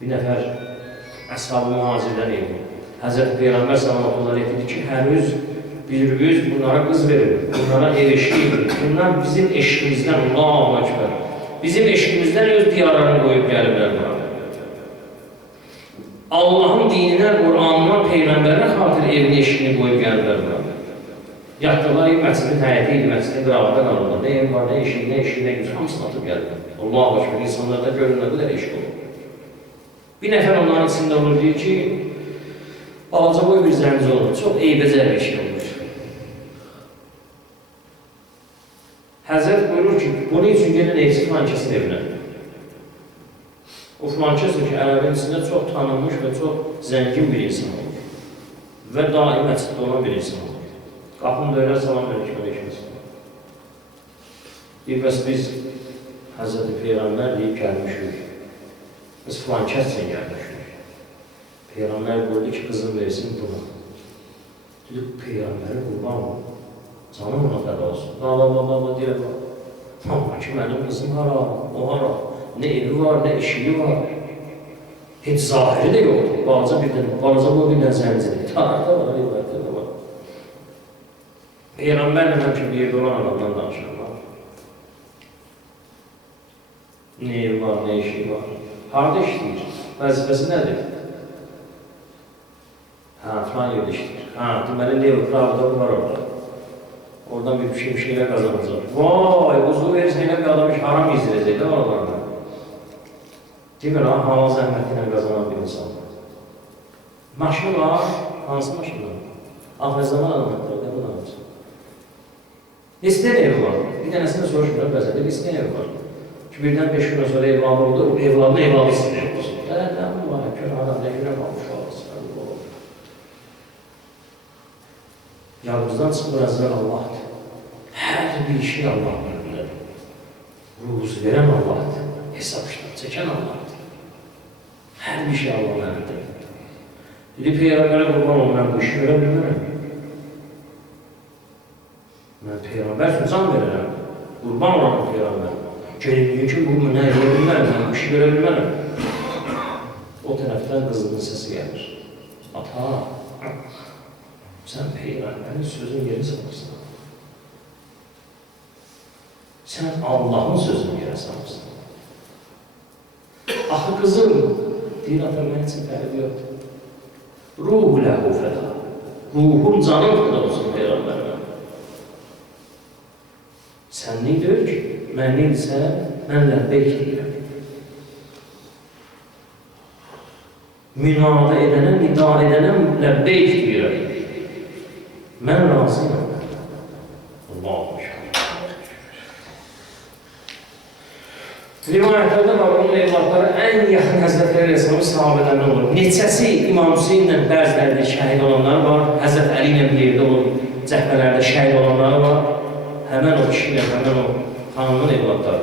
bir nəfər Əshab-ı Mühacirdən idi. Həzrəti Peyğəmbər sallallahu aleyhi dedi ki, hərüz bir bunlara qız verir, bunlara ev eşki verir. Bunlar bizim eşkimizdən, Allahu Ekber, bizim eşkimizdən öz diyarlarını qoyub gəliblər bura. Allahın dininə, Qur'anına, Peyğəmbərə xatir evini, eşkini qoyub gəliblər bura. Yatdılar, məscidin həyəti idi, məscidin qırağında qalırlar. Ne ev var, ne eşki, ne güzel, hamısını atıb gəlirlər. Allahu Ekber, insanlarda görün nə qədər eşki olur. Bir nəfər onların içində olur, deyir ki, balaca boy bir zəmci olur, çox eybəcər bir şey olur. Həzrət buyurur ki, bunun üçün gəlin eysi filankəsin evinə. O filankəsin ki, ərəbin içində çox tanınmış və çox zəngin bir insan olur. Və daim məsciddə olan bir insan olur. Qapını döylər, salam verir ki, ikimiz. Bəs biz Həzrəti Peyğəmbər deyib gəlmişik. Biz filankəs üçün gəlmişik. Peyğəmbər buyurdu ki, qızın versin buna. Deyib, Peyğəmbəri qurban mı? Canım ona qədər olsun. Baba deyir, amma ki, mənim qızım hara, o hara. Ne evi var, ne eşiği var. Heç zahiri də yoxdur. Balaca bu bir nəzəncidir. Tarafda var, evlərdə də var. Peyğəmbərlə həmçin bir yerdə olan adamdan danışırlar. Ne evi var, ne eşiği var. Harada işləyir? Vəzifəsi nədir? Falan yerdə işləyir. Deməli, ne evi, pravda var orada. Oradan bir şeyler kazanacaq. Vay, uzuv verirsə elə bir adam haram izləyəcək də oralardan. Demir, halal zəhməti ilə qazanan bir insan. Maşın var, hansı maşın var? Ahməzzaman adamlar, da bunu alır. İstəyən evi var. Bir dənəsində soruşmuyor, bəzədə istəyən evi var. Ki, birdən 5 gün sonra evladı oldu, evladına evladı istəyən evi olsun. Nə bu var, kör adam, nə günə qalmış olsun. Yalnızdan çıxmır əzrəl Allah'dır. Hər bir şey Allah bilər. Ruhusu verən Allah'dır. Hesab işlər, çəkən Allah'dır. Hər bir şey Allah mənədir. Dedi, Peyğəmbərə qurban ol, mən bu işi verə bilmərəm. Mən Peyğəmbər üçün can verirəm. Qurban olanım Peyğəmbər. Gəlin ki, bu nə verə bilmərəm, mən bu işi verə bilmərəm. O tərəfdən qızının səsi gəlir. Ata, sən Peyğəmbərin sözün yeri salırsan. Sən Allahın sözünü yeri salırsan. Axı qızım, deyir ata, mən üçün qərib yoxdur. Ruhu ləhu fəda. Ruhum, canım fəda olsun Peyğəmbərə. Sən nə deyir ki, mən neysə, mən ləbbeyk deyirəm. Münada edənəm, nida edənəm, ləbbeyk deyirəm. Mən razıyam. Allahu Ekber. Rivayətlərdə var, onun evlatları ən yaxın Həzrət Əli sahabələrdən olur. Neçəsi İmam Hüseynlə bəzilərdə şəhid olanlar var, Həzrət Əli ilə bir yerdə olur, cəhbələrdə şəhid olanlar var. Həmən o kişi ilə, həmən o xanımın evlatları.